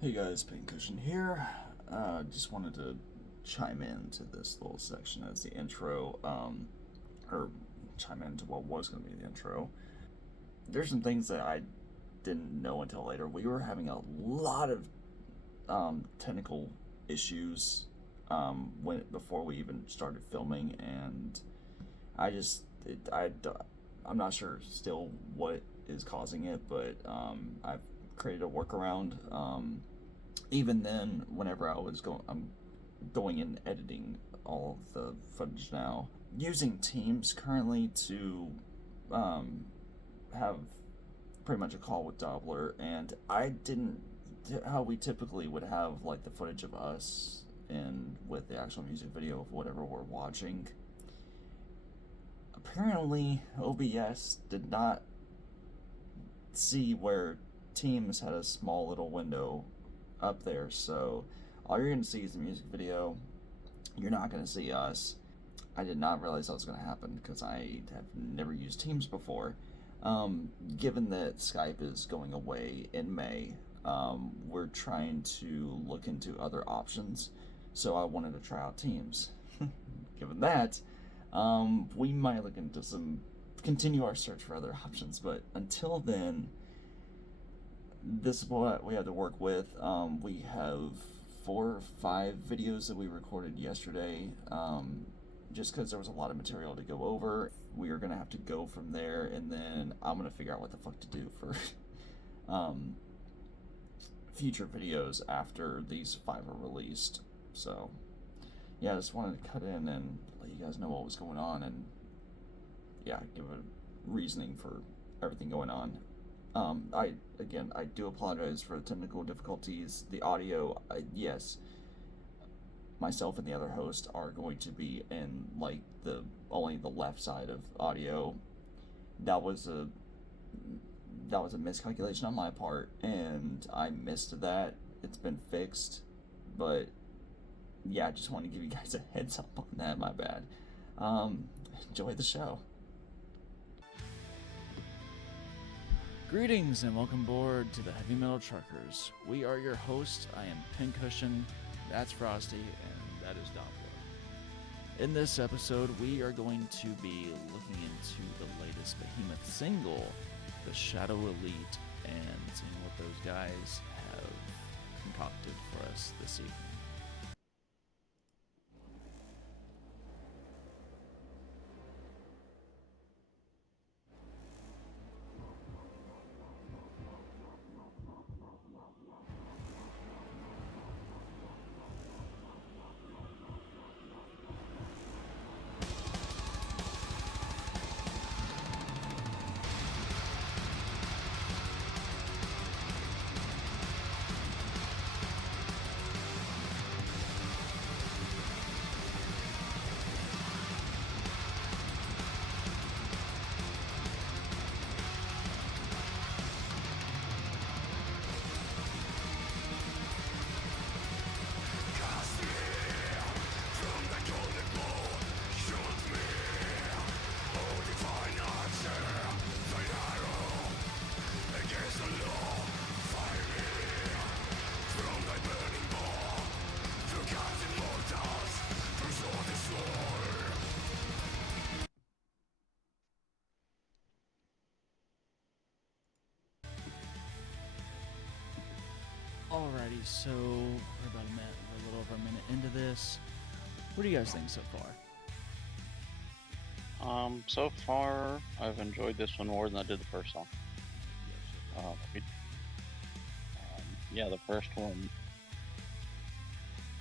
Hey guys, Pincushion here. Just wanted to chime into this little section as the intro, or chime into what was going to be the intro. There's some things that I didn't know until later. We were having a lot of technical issues before we even started filming, and I just I'm not sure still what is causing it, but I've created a workaround. Even then, whenever I'm going and editing all of the footage now, using Teams currently to um, have pretty much a call with Doppler, and I didn't how we typically would have like the footage of us and with the actual music video of whatever we're watching. Apparently, OBS did not see where Teams had a small little window up there, so all you're going to see is the music video. You're not going to see us. I did not realize that was going to happen because I have never used Teams before. Given that Skype is going away in May, we're trying to look into other options, so I wanted to try out Teams. Given that, we might look into continue our search for other options, but until then, this is what we have to work with. We have 4 or 5 videos that we recorded yesterday. Just because there was a lot of material to go over, we are gonna have to go from there, and then I'm gonna figure out what the fuck to do for future videos after these 5 are released. So yeah, I just wanted to cut in and let you guys know what was going on, and yeah, give a reasoning for everything going on. I do apologize for the technical difficulties. The audio, yes, myself and the other host are going to be in like the only the left side of audio. That was a miscalculation on my part, and I missed that. It's been fixed, but yeah, I just want to give you guys a heads up on that. My bad. Enjoy the show. Greetings and welcome aboard to the Heavy Metal Truckers. We are your hosts. I am Pincushion, that's Frosty, and that is Doppler. In this episode, we are going to be looking into the latest Behemoth single, The Shadow Elite, and seeing what those guys have concocted for us this evening. Alrighty, so we're about we're a little over a minute into this. What do you guys think so far? So far, I've enjoyed this one more than I did the first song. Yeah, the first one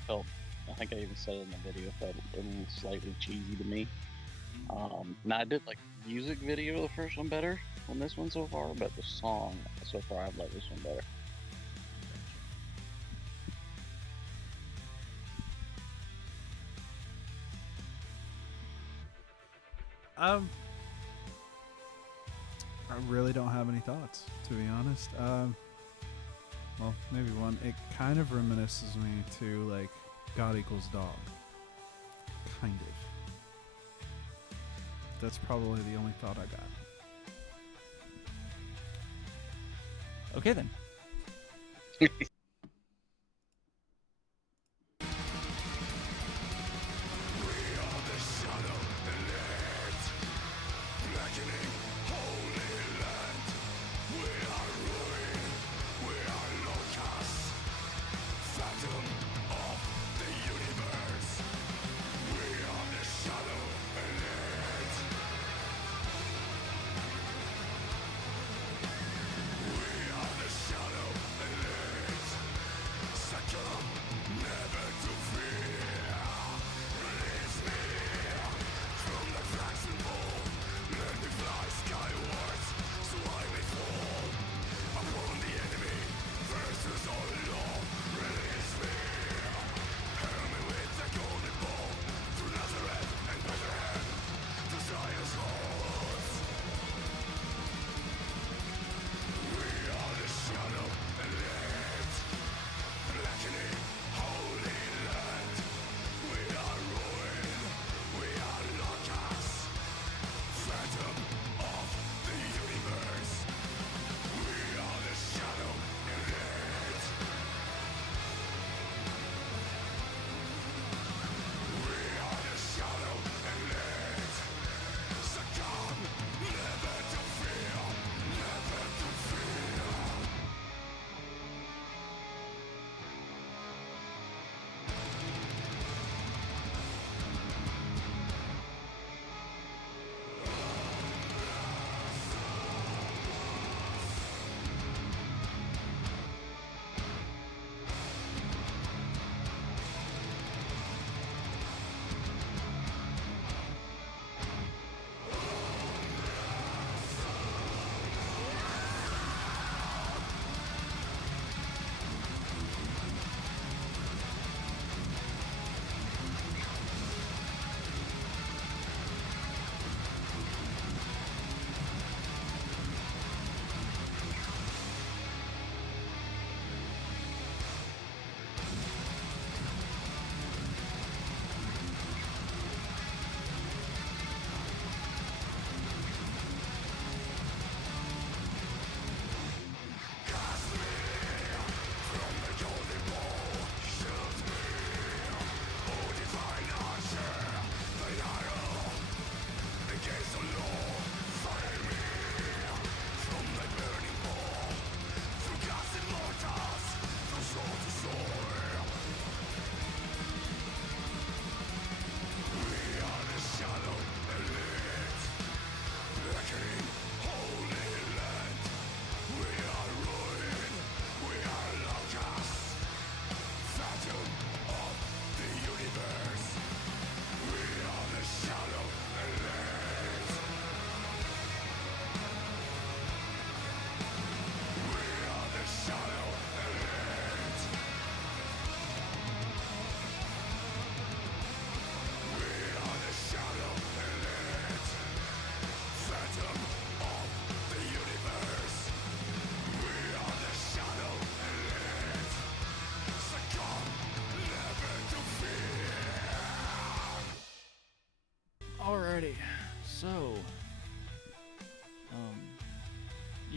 felt, I think I even said it in the video, felt a little slightly cheesy to me. Now I did like music video the first one better than this one so far, but the song so far I've liked this one better. I really don't have any thoughts, to be honest. Well, maybe one. It kind of reminisces me to like God equals dog. Kind of. That's probably the only thought I got. Okay then.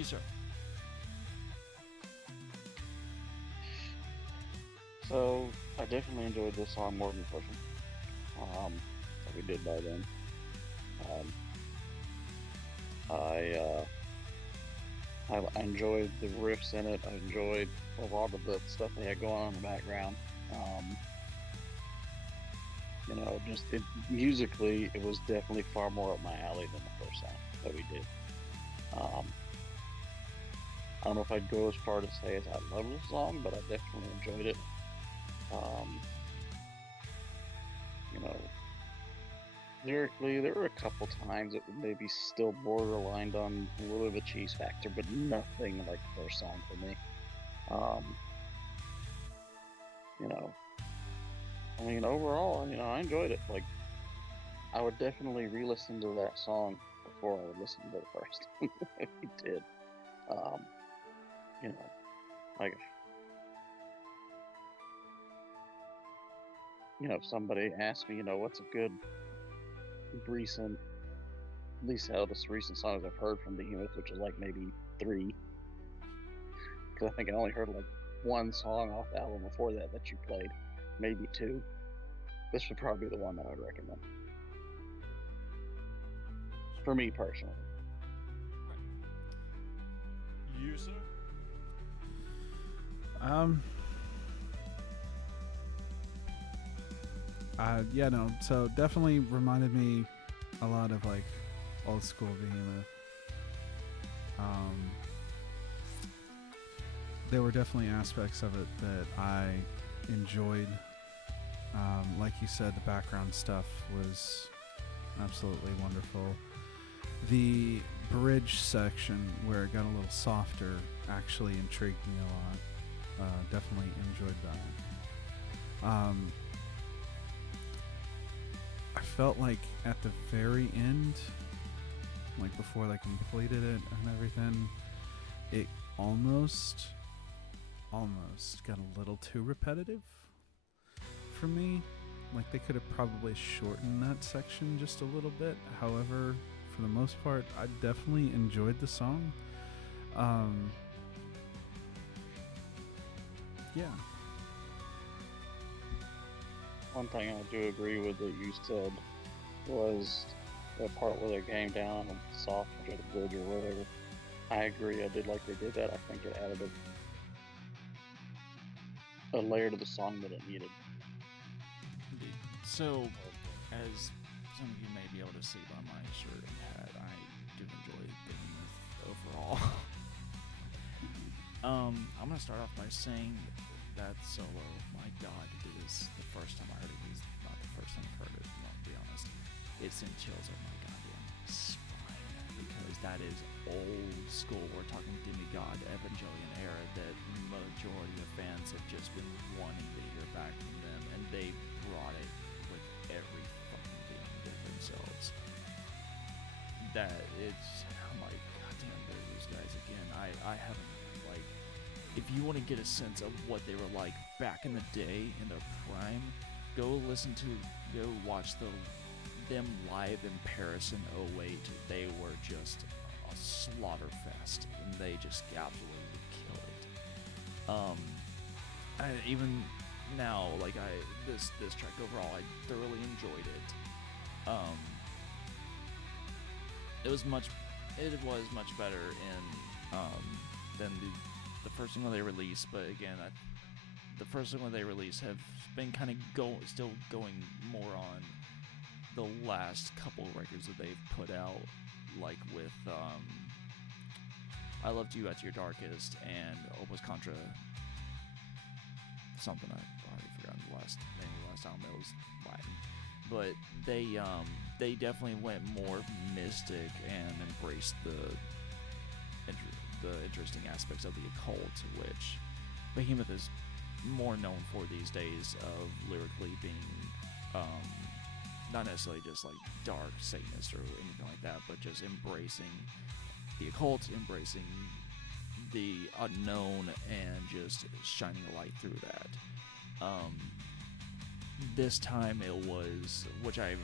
You, sir. So I definitely enjoyed this song more than the first one. Like we did by then. Um, I I enjoyed the riffs in it. I enjoyed a lot of the stuff they had going on in the background. Um, just musically, it was definitely far more up my alley than the first song that we did. Um, I don't know if I'd go as far to say as I love this song, but I definitely enjoyed it. Um, you know, lyrically, there were a couple times it would maybe still borderline on a little bit of a cheese factor, but nothing like the first song for me. Um, you know, overall, I enjoyed it. Like, I would definitely re-listen to that song before I would listen to the first, if you did. Um, you know, like, if somebody asked me, what's a good recent, at least out of the recent songs I've heard from Behemoth, which is like maybe 3, because I think I only heard like one song off the album before that you played, maybe 2. This would probably be the one that I would recommend. For me personally. You, sir? Yeah, no. So definitely reminded me a lot of like old school Behemoth. There were definitely aspects of it that I enjoyed. Like you said, the background stuff was absolutely wonderful. The bridge section where it got a little softer actually intrigued me a lot. Definitely enjoyed that. I felt like at the very end, like before they completed it and everything, it almost got a little too repetitive for me. Like they could have probably shortened that section just a little bit. However, for the most part, I definitely enjoyed the song. Yeah. One thing I do agree with that you said was the part where they came down and soft or the bridge or whatever. I agree. I did like they did that. I think it added a layer to the song that it needed. Indeed. So, as some of you may be able to see by my shirt and hat, I do enjoy Behemoth overall. I'm gonna start off by saying that solo, my god, it is the first time I heard it. It's not the first time I've heard it, to be honest. It sent chills up my goddamn spine because that is old school. We're talking demigod Evangelion era that majority of fans have just been wanting to hear back from them, and they brought it with every fucking being of themselves. That it's, I'm like, goddamn, they're these guys again. I haven't, like, if you want to get a sense of what they were like back in the day in their prime, go watch them live in Paris in 08. They were just a slaughter fest, and they just absolutely killed it. Even now, like this track overall, I thoroughly enjoyed it. It was much better than the first single they released, but again, the first single they released have been kind of still going more on the last couple of records that they've put out, like with I Loved You at Your Darkest and Opus Contra something. I've already forgotten the last name of the last album. It was Latin, but they definitely went more mystic and embraced the interesting aspects of the occult, which Behemoth is more known for these days, of lyrically being not necessarily just like dark Satanist or anything like that, but just embracing the occult, embracing the unknown, and just shining a light through that. This time it was, which Nurgle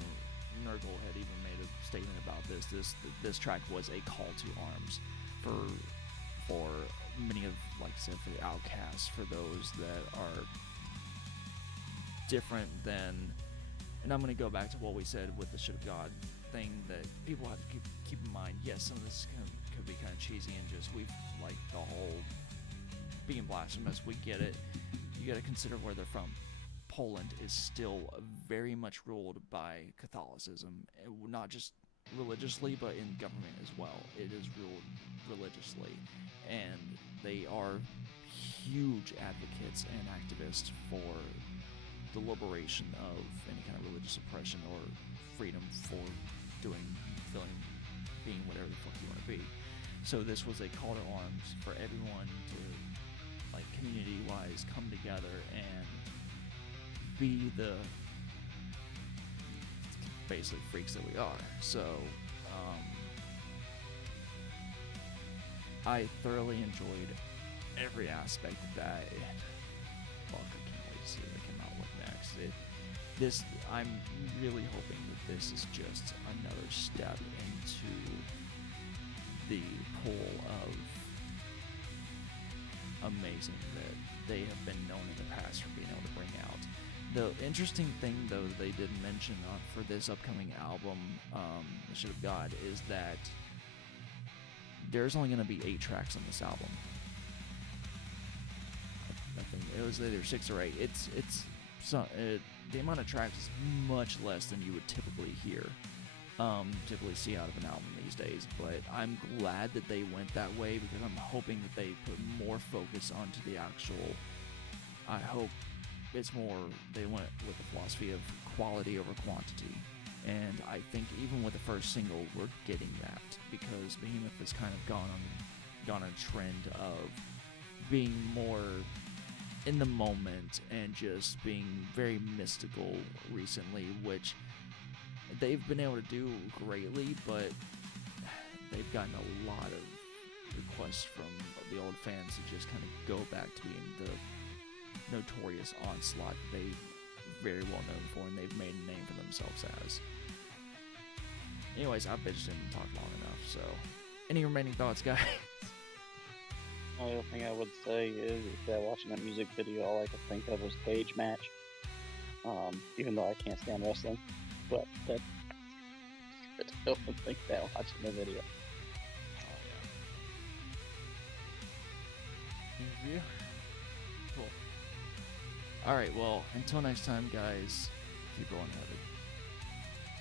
had even made a statement about this track was a call to arms for for many of, like I said, for the outcasts, for those that are different than. And I'm going to go back to what we said with the shit of God thing that people have to keep in mind. Yes, some of this could be kind of cheesy and just we've like the whole being blasphemous. We get it. You got to consider where they're from. Poland is still very much ruled by Catholicism, not just religiously, but in government as well. It is ruled religiously, and they are huge advocates and activists for the liberation of any kind of religious oppression or freedom for being whatever the fuck you want to be. So this was a call to arms for everyone to, like, community-wise, come together and be the basically freaks that we are. So I thoroughly enjoyed every aspect of that. Fuck, I can't wait to see what they come out with next. I'm really hoping that this is just another step into the pool of amazing that they have been known in the past for being able to bring out. The interesting thing, though, that they didn't mention for this upcoming album, The Shit of God, is that there's only going to be 8 tracks on this album. I think it was either 6 or 8. The amount of tracks is much less than you would typically hear, typically see out of an album these days. But I'm glad that they went that way because I'm hoping that they put more focus onto the actual. I hope it's more they went with the philosophy of quality over quantity. And I think even with the first single, we're getting that because Behemoth has kind of gone on a trend of being more in the moment and just being very mystical recently, which they've been able to do greatly, but they've gotten a lot of requests from the old fans to just kind of go back to being the notorious Onslaught they very well known for and they've made a name for themselves as. Anyways, I've bitched and talked long enough, so any remaining thoughts, guys? The only thing I would say is that watching that music video, all I could think of was cage match. Even though I can't stand wrestling, but that's the only thing that watching the video. Yeah. Cool. Alright, well, until next time, guys, keep rolling heavy.